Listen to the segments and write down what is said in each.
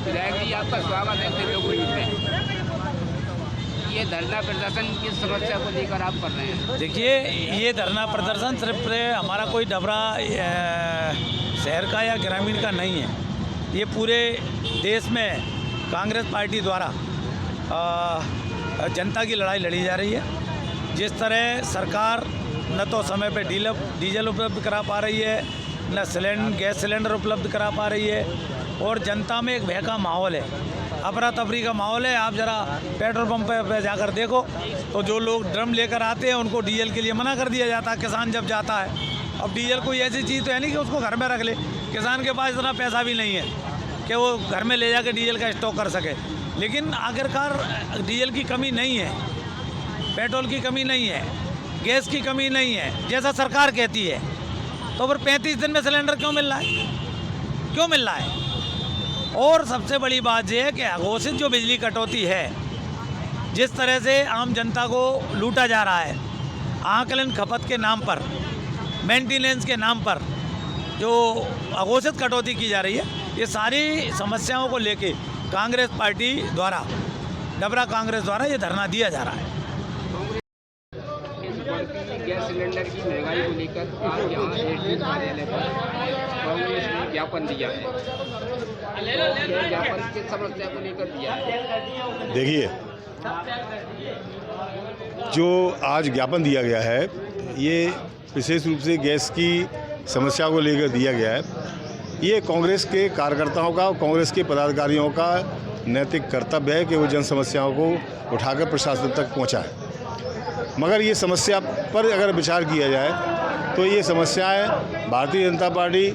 विधायक जी आपका स्वागत है त्रिलोकपुरी में। ये धरना प्रदर्शन किस समस्या को लेकर आप कर रहे हैं? देखिए, ये धरना प्रदर्शन सिर्फ हमारा कोई डबरा शहर का या ग्रामीण का नहीं है। ये पूरे देश में कांग्रेस पार्टी द्वारा जनता की लड़ाई लड़ी जा रही है। जिस तरह सरकार न तो समय पे डीजल उपलब्ध करा पा रही है, न गैस सिलेंडर उपलब्ध करा पा रही है, और जनता में एक भय का माहौल है, अफरा तफरी का माहौल है। आप ज़रा पेट्रोल पंप पे जाकर देखो तो जो लोग ड्रम लेकर आते हैं उनको डीजल के लिए मना कर दिया जाता है। किसान जब जाता है, अब डीजल कोई ऐसी चीज़ तो है नहीं कि उसको घर में रख ले। किसान के पास इतना पैसा भी नहीं है कि वो घर में ले जाकर डीजल का स्टॉक कर सके। लेकिन आखिरकार डीजल की कमी नहीं है, पेट्रोल की कमी नहीं है, गैस की कमी नहीं है जैसा सरकार कहती है। तो फिर 35 दिन में सिलेंडर क्यों मिल रहा है? क्यों मिल रहा है? और सबसे बड़ी बात यह है कि अघोषित जो बिजली कटौती है, जिस तरह से आम जनता को लूटा जा रहा है, आकलन खपत के नाम पर, मेंटेनेंस के नाम पर जो अघोषित कटौती की जा रही है, ये सारी समस्याओं को लेके कांग्रेस पार्टी द्वारा, डबरा कांग्रेस द्वारा ये धरना दिया जा रहा है। गैस सिलेंडर की महंगाई को लेकर आज यहाँ एसडीएम कार्यालय पर कांग्रेस ने ज्ञापन दिया है। तो ज्ञापन किस समस्या को लेकर दिया है? देखिए, जो आज ज्ञापन दिया गया है, ये विशेष रूप से गैस की समस्या को लेकर दिया गया है। ये कांग्रेस के कार्यकर्ताओं का, कांग्रेस के पदाधिकारियों का नैतिक कर्तव्य है कि वो जन समस्याओं को उठाकर प्रशासन तक पहुँचाए। मगर ये समस्या पर अगर विचार किया जाए तो ये समस्याएं भारतीय जनता पार्टी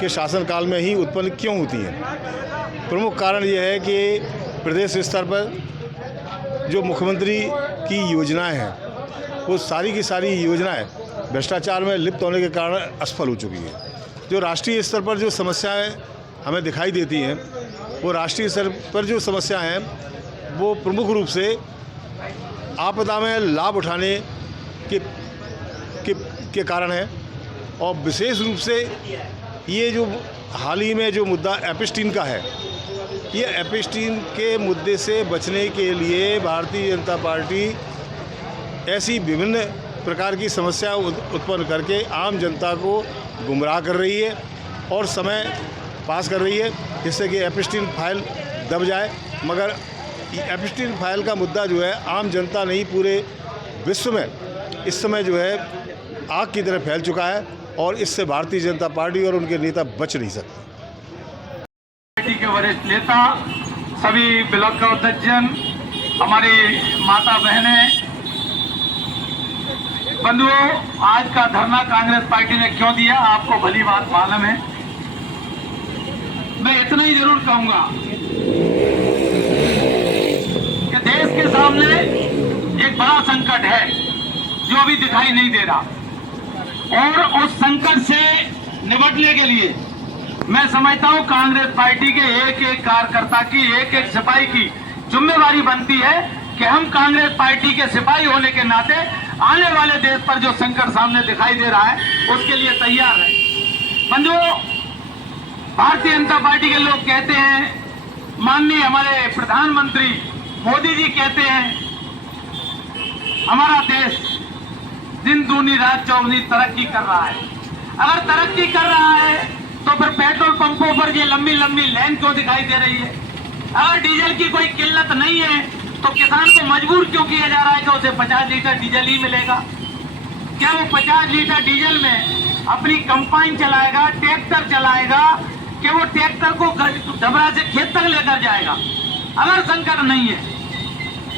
के शासनकाल में ही उत्पन्न क्यों होती हैं? प्रमुख कारण ये है कि प्रदेश स्तर पर जो मुख्यमंत्री की योजनाएं हैं, वो सारी की सारी योजनाएं भ्रष्टाचार में लिप्त होने के कारण असफल हो चुकी हैं। जो राष्ट्रीय स्तर पर जो समस्याएं हमें दिखाई देती हैं, वो राष्ट्रीय स्तर पर जो समस्याएं हैं वो प्रमुख रूप से आपदा में लाभ उठाने के कारण है। और विशेष रूप से ये जो हाल ही में जो मुद्दा एपिस्टीन का है, ये एपिस्टीन के मुद्दे से बचने के लिए भारतीय जनता पार्टी ऐसी विभिन्न प्रकार की समस्या उत्पन्न करके आम जनता को गुमराह कर रही है और समय पास कर रही है, जिससे कि एपिस्टीन फाइल दब जाए। मगर एपिस्टीन फाइल का मुद्दा जो है आम जनता नहीं, पूरे विश्व में इस समय जो है आग की तरह फैल चुका है, और इससे भारतीय जनता पार्टी और उनके नेता बच नहीं सकते। पार्टी के वरिष्ठ नेता, सभी ब्लॉक का अध्यक्षजन, हमारी माता बहनें, बंधुओं, आज का धरना कांग्रेस पार्टी ने क्यों दिया आपको भली बात मालूम है। मैं इतना ही जरूर कहूंगा कि देश के सामने एक बड़ा संकट है जो अभी दिखाई नहीं दे रहा, और उस संकट से निपटने के लिए मैं समझता हूं कांग्रेस पार्टी के एक एक कार्यकर्ता की, एक एक सिपाही की जिम्मेवारी बनती है कि हम कांग्रेस पार्टी के सिपाही होने के नाते आने वाले देश पर जो संकट सामने दिखाई दे रहा है उसके लिए तैयार है। बंधुओं, भारतीय जनता पार्टी के लोग कहते हैं, माननीय हमारे प्रधानमंत्री मोदी जी कहते हैं, हमारा देश दिन दूनी रात चौगुनी तरक्की कर रहा है। अगर तरक्की कर रहा है तो फिर पेट्रोल पंपों पर ये लंबी लंबी लाइन क्यों दिखाई दे रही है? अगर डीजल की कोई किल्लत नहीं है तो किसान को मजबूर क्यों किया जा रहा है कि उसे 50 लीटर डीजल ही मिलेगा? क्या वो 50 लीटर डीजल में अपनी कंपाइन चलाएगा, ट्रैक्टर चलाएगा, कि वो ट्रैक्टर को डबरा से खेत तक लेकर जाएगा? अगर संकट नहीं है,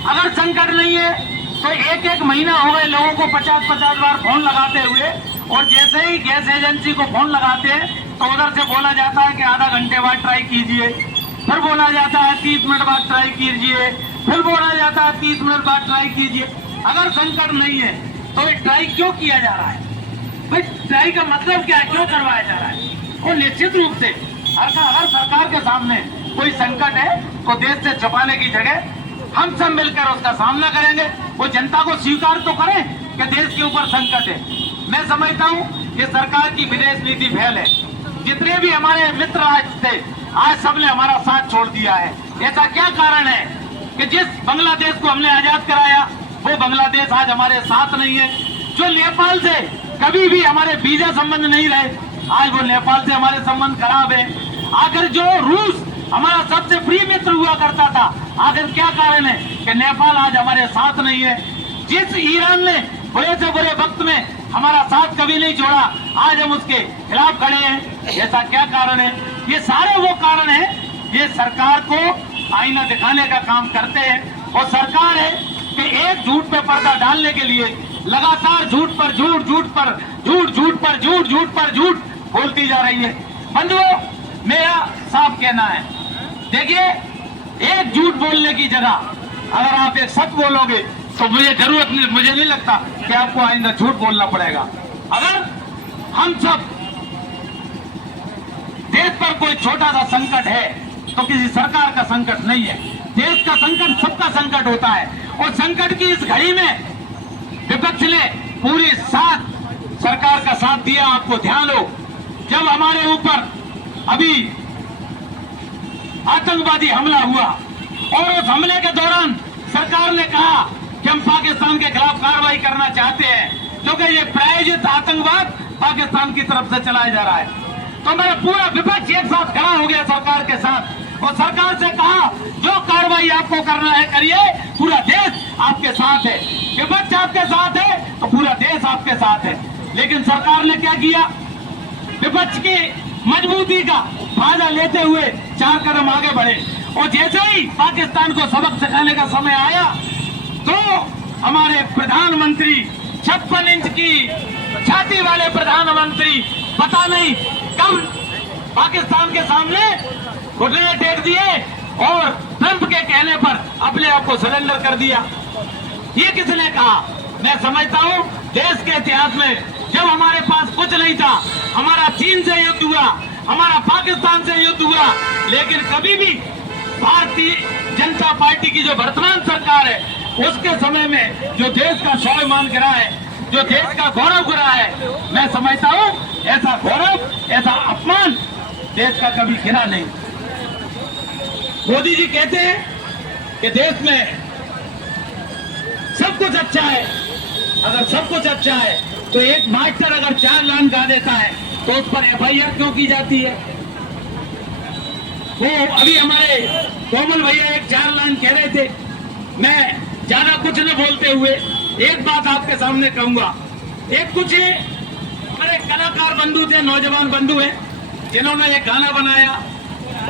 अगर संकट नहीं है तो एक एक महीना हो गए लोगों को 50-50 बार फोन लगाते हुए, और जैसे ही गैस एजेंसी को फोन लगाते हैं तो उधर से बोला जाता है कि आधा घंटे बाद ट्राई कीजिए, फिर बोला जाता है 30 मिनट बाद ट्राई कीजिए, फिर बोला जाता है 30 मिनट बाद ट्राई कीजिए। अगर संकट नहीं है तो ये ट्राई क्यों किया जा रहा है? भाई ट्राई का मतलब क्या है, क्यों करवाया जा रहा है? और निश्चित रूप से अगर सरकार के सामने कोई संकट है तो देश से छुपाने की जगह हम सब मिलकर उसका सामना करेंगे। वो जनता को स्वीकार तो करें कि देश के ऊपर संकट है। मैं समझता हूं कि सरकार की विदेश नीति फेल है। जितने भी हमारे मित्र राष्ट्र थे आज सबने हमारा साथ छोड़ दिया है। ऐसा क्या कारण है कि जिस बांग्लादेश को हमने आजाद कराया वो बांग्लादेश आज हमारे साथ नहीं है। जो नेपाल से कभी भी हमारे वीजा संबंध नहीं रहे, आज वो नेपाल से हमारे संबंध खराब है। आखिर जो रूस हमारा सबसे प्रिय मित्र हुआ करता था, आखिर क्या कारण है कि नेपाल आज हमारे साथ नहीं है। जिस ईरान ने बुरे से बुरे वक्त में हमारा साथ कभी नहीं छोड़ा, आज हम उसके खिलाफ खड़े हैं। ऐसा क्या कारण है? ये सारे वो कारण है, ये सरकार को आईना दिखाने का काम करते हैं। और सरकार है कि एक झूठ पे पर्दा डालने के लिए लगातार झूठ पर झूठ, झूठ पर झूठ, झूठ पर झूठ, झूठ पर झूठ बोलती जा रही है। बंधुओं, मेरा साफ कहना है, देखिए, एक झूठ बोलने की जगह अगर आप एक सच बोलोगे तो मुझे नहीं लगता कि आपको आइंदा झूठ बोलना पड़ेगा। अगर हम सब देश पर कोई छोटा सा संकट है तो किसी सरकार का संकट नहीं है, देश का संकट सबका संकट होता है। और संकट की इस घड़ी में विपक्ष ने पूरी साथ सरकार का साथ दिया। आपको ध्यान हो, जब हमारे ऊपर अभी आतंकवादी हमला हुआ और उस हमले के दौरान सरकार ने कहा कि हम पाकिस्तान के खिलाफ कार्रवाई करना चाहते हैं क्योंकि ये प्रायोजित आतंकवाद पाकिस्तान की तरफ से चलाया जा रहा है। तो मेरा पूरा विपक्ष एक साथ खड़ा हो गया सरकार के साथ और सरकार से कहा जो कार्रवाई आपको करना है करिए, पूरा देश आपके साथ है। विपक्ष आपके साथ है तो पूरा देश आपके साथ है। लेकिन सरकार ने क्या किया? विपक्ष की मजबूती का फायदा लेते हुए 4 कदम आगे बढ़े और जैसे ही पाकिस्तान को सबक सिखाने का समय आया तो हमारे प्रधानमंत्री 56 इंच की छाती वाले प्रधानमंत्री पता नहीं कब पाकिस्तान के सामने घुटने टेक दिए और ट्रंप के कहने पर अपने आप को सरेंडर कर दिया। ये किसने कहा? मैं समझता हूँ देश के इतिहास में जब हमारे पास कुछ नहीं था, हमारा चीन से युद्ध हुआ, हमारा पाकिस्तान से युद्ध हुआ, लेकिन कभी भी भारतीय जनता पार्टी की जो वर्तमान सरकार है उसके समय में जो देश का स्वाभिमान गिरा है, जो देश का गौरव गिरा है, मैं समझता हूँ ऐसा गौरव, ऐसा अपमान देश का कभी गिरा नहीं। मोदी जी कहते हैं कि देश में सब कुछ अच्छा है। अगर सब कुछ अच्छा है तो एक मास्टर अगर 4 लाइन गा देता है तो उस पर FIR क्यों की जाती है? वो अभी हमारे कोमल भैया एक 4 लाइन कह रहे थे। मैं ज्यादा कुछ न बोलते हुए एक बात आपके सामने कहूंगा। एक कुछ हमारे कलाकार बंधु थे, नौजवान बंधु हैं, जिन्होंने एक गाना बनाया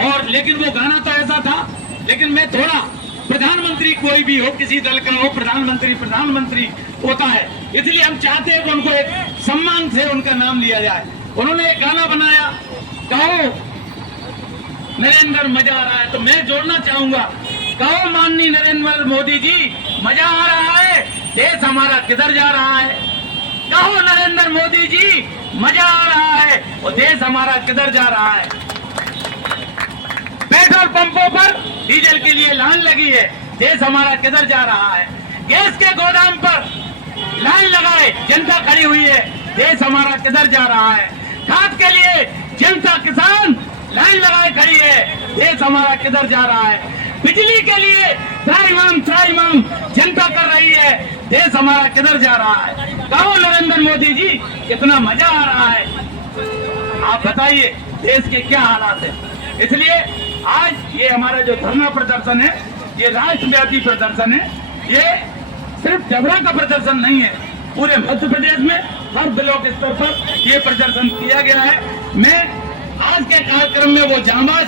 और लेकिन वो गाना तो ऐसा था, लेकिन मैं थोड़ा प्रधानमंत्री कोई भी हो, किसी दल का हो, प्रधानमंत्री होता है, इसलिए हम चाहते हैं कि उनको एक सम्मान से उनका नाम लिया जाए। उन्होंने एक गाना बनाया, कहो नरेंद्र मजा आ रहा है, तो मैं जोड़ना चाहूंगा, कहो माननीय नरेंद्र मोदी जी मजा आ रहा है, देश हमारा किधर जा रहा है। कहो नरेंद्र मोदी जी मजा आ रहा है और देश हमारा किधर जा रहा है। पेट्रोल पंपों पर डीजल के लिए लाइन लगी है, देश हमारा किधर जा रहा है। गैस के गोदाम पर लाइन लगाए जनता खड़ी हुई है, देश हमारा किधर जा रहा है। खाद के लिए जनता किसान लाइन लगाए खड़ी है, देश हमारा किधर जा रहा है। बिजली के लिए त्राईमाम जनता कर रही है, देश हमारा किधर जा रहा है। कहो नरेंद्र मोदी जी कितना मजा आ रहा है। आप बताइए देश के क्या हालात है। इसलिए आज ये हमारा जो धरना प्रदर्शन है, ये राष्ट्रव्यापी प्रदर्शन है। ये सिर्फ जबरा का प्रदर्शन नहीं है, पूरे मध्य प्रदेश में हर ब्लॉक स्तर पर ये प्रदर्शन किया गया है। मैं आज के कार्यक्रम में वो जांबाज